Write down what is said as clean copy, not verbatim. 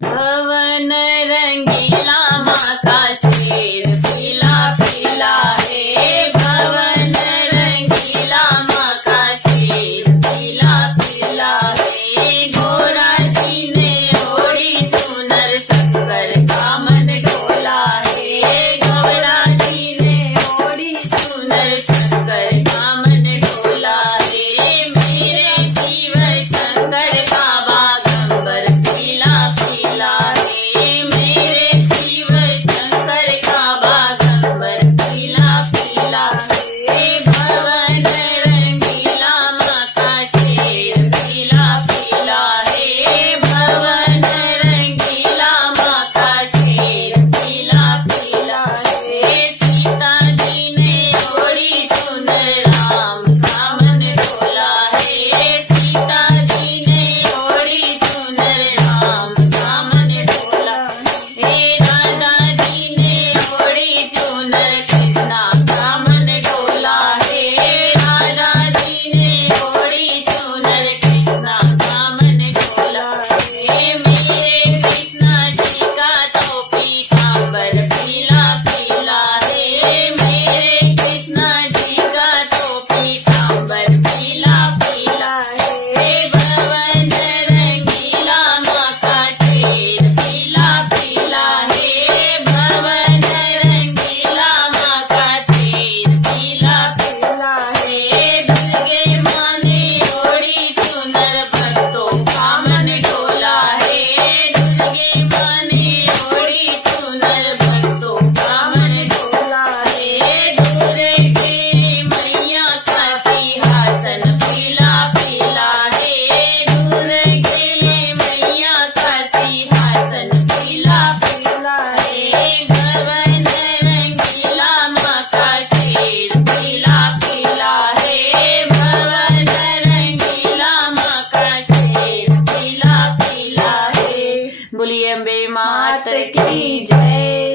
भवन रंगीला माँ का शेर पीला पीला है। भवन रंगीला माँ का शेर पीला पीला है। गोरा जी ने ओढ़ी चूनर शक्कर का मन डोला है। गोरा जी ने ओढ़ी चूनर शक्कर का मन डोला है। मेरे शिव शंकर का बागंबर पीला पीला है। मेरे शिव शंकर का बागंबर पीला पीला है। भवन रंगीला माँ का शेर पीला पीला है। भवन रंगीला माँ का शेर पीला पीला है। सीता जी ने ओढ़ी चूनर राम का मन डोला है। सीता जी ने ओढ़ी चूनर राम का मन डोला है। राधा जी ने ओढ़ी चूनर कृष्णा का मन डोला है। राधा जी ने ओढ़ी चूनर कृष्णा का मन डोला है। मेरे कृष्णा जी का तो पीतांबर पीला पीला है। मेरे कृष्णा जी का तो पीतांबर पीला पीला है। भवन रंगीला माँ का शेर पीला पीला है। भवन रंगीला माँ का शेर पीला पीला है। दुर्गे माँ ने ओढ़ी चूनर भक्तों का मन डोला है। दुर्गे माँ ने ओढ़ी चूनर भक्तों का मन डोला है। दुर्गे मैया का सिंहासन पीला पीला है। दुर्गे मैया का सिंहासन पीला पीला है। भवन रंगीला माँ का शेर पीला पीला है। भवन रंगीला माँ का शेर पीला पीला है। बोलिए अम्बे मात की जय।